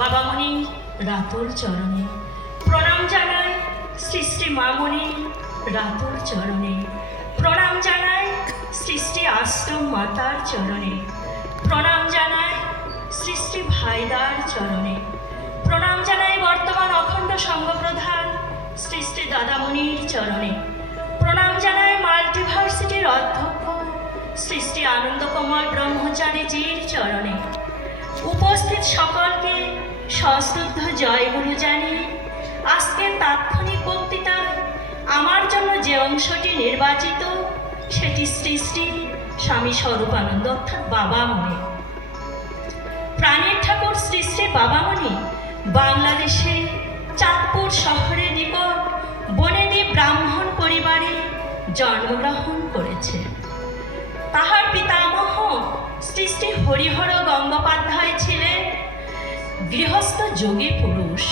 বাবামণি রাতুল চরণে, প্রণাম জানাই শ্রী শ্রী মামণি রাতুল চরণে, প্রণাম জানাই শ্রী শ্রী আশ্রম মাতার চরণে, প্রণাম জানাই শ্রী শ্রী ভাইদার চরণে, প্রণাম জানাই বর্তমান অখণ্ড সংঘপ্রধান শ্রী শ্রী দাদামণির চরণে, প্রণাম জানাই মাল্টিভার্সিটির অধ্যক্ষ শ্রী শ্রী আনন্দকমল ব্রহ্মচারীজির চরণে। উপস্থিত সকলকে সশ্রদ্ধ জয়গুরু জানিয়ে আজকের তাৎক্ষণিক বক্তৃতায় আমার জন্য যে অংশটি নির্বাচিত সেটি শ্রী শ্রী স্বামী স্বরূপানন্দ অর্থাৎ বাবামণি। প্রাণের ঠাকুর শ্রী শ্রী বাবামণি বাংলাদেশে চাঁদপুর শহরের নিকট বনেদি ব্রাহ্মণ পরিবারে জন্মগ্রহণ করেছে। তাহার পিতামহ শ্রী শ্রী হরিহর গঙ্গোপাধ্যায় ছিলেন গৃহস্থ যোগী পুরুষ।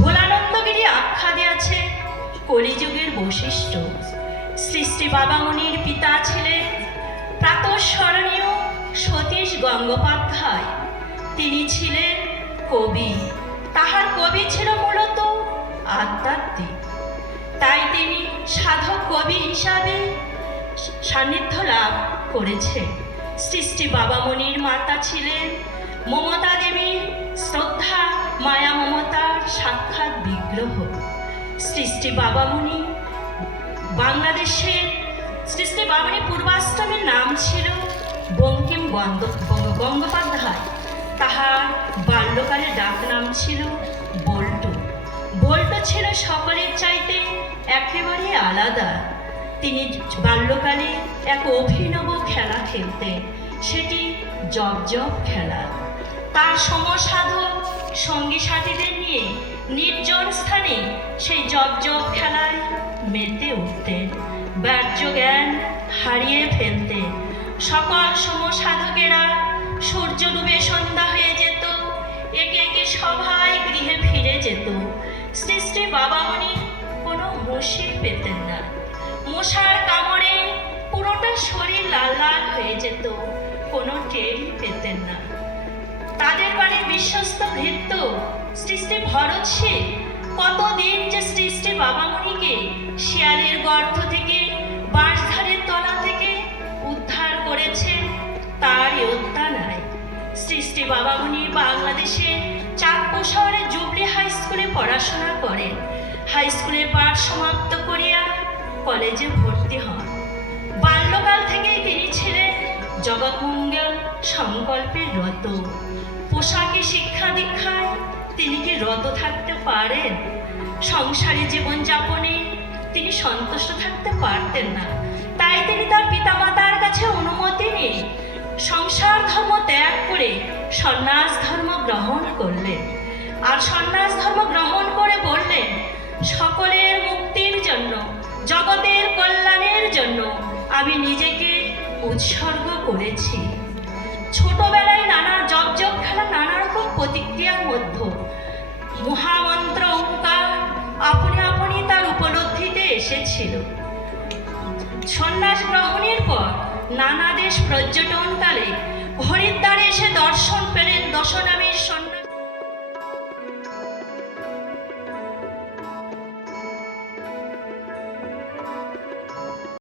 ভোলানন্দগিরি আখ্যা দিয়াছে কলিযুগের বৈশিষ্ট্য। শ্রী শ্রী বাবামণির পিতা ছিলেন প্রাতঃস্মরণীয় সতীশ গঙ্গোপাধ্যায়। তিনি ছিলেন কবি। তাহার কবি ছিল মূলত আধ্যাত্মিক, তাই তিনি সাধক কবি হিসাবে সান্নিধ্য লাভ করেছে। শ্রী শ্রী বাবামণির মাতা ছিলেন মমতা দেবী, শ্রদ্ধা মায়া মমতার সাক্ষাৎ বিগ্রহ। শ্রী শ্রী বাবামণি বাংলাদেশের শ্রী শ্রী বাবামণি পূর্বাশ্রমের নাম ছিল বঙ্কিম গঙ্গোপাধ্যায়। তাহার বাল্যকালের ডাক নাম ছিল বল্টু। বল্টু ছিল সকলের চাইতে একেবারে আলাদা। তিনি বাল্যকালে এক অভিনব খেলা খেলতেন, সেটি জপ খেলা। তার সমসাধক সঙ্গী সাথীদের নিয়ে নির্জন স্থানে সেই জপ খেলায় মেতে উঠতেন, ব্যার্য জ্ঞান হারিয়ে ফেলতেন। সকল সমসাধকেরা সূর্য ডুবে সন্ধ্যা হয়ে যেত, একে একে সবাই গৃহে ফিরে যেত। শ্রী শ্রী বাবামণি কোনো হুঁশই পেতেন না। মশার কামড়ে পুরোটা শরীর লাল লাল হয়ে যেত, কোনো টেরই পেতেন না। তাদের বাড়ির বিশ্বস্ত ভৃত্য শ্রী শ্রী ভরত সিং কতদিন যে শ্রী শ্রী বাবামণিকে শিয়ালের গর্ত থেকে, বাঁশঝাড়ের তলা থেকে উদ্ধার করেছেন তারই অত্যা নাই। শ্রী শ্রী বাবামণি বাংলাদেশে চাঁদপুর শহরে জুবলি হাই স্কুলে পড়াশোনা করেন। হাই স্কুলের পাঠ সমাপ্ত করিয়া কলেজে ভর্তি হন। বাল্যকাল থেকেই তিনি ছিলেন জগৎমঙ্গল সংকল্পের রত। পোশাকে শিক্ষা দীক্ষায় তিনি কি রত থাকতে পারেন? সংসারী জীবনযাপনে তিনি সন্তুষ্ট থাকতে পারতেন না। তাই তিনি তার পিতামাতার কাছে অনুমতি নিয়ে সংসার ধর্ম ত্যাগ করে সন্ন্যাস ধর্ম গ্রহণ করলেন। আর সন্ন্যাস ধর্ম গ্রহণ করে বললেন, সকলের মুক্তির জন্য, জগতের কল্যাণের জন্য আমি নিজেকে উৎসর্গ করেছি। ছোটবেলায় নানা জপ খেলা, নানা রকম প্রতিক্রিয়ার মধ্যে মহামন্ত্র ওঙ্কার আপনি আপনি তার উপলব্ধিতে এসেছিল। সন্ন্যাস গ্রহণের পর নানা দেশ পর্যটনকালে হরিদ্বারে এসে দর্শন পেলেন দশনামীর সন্ন্যাস।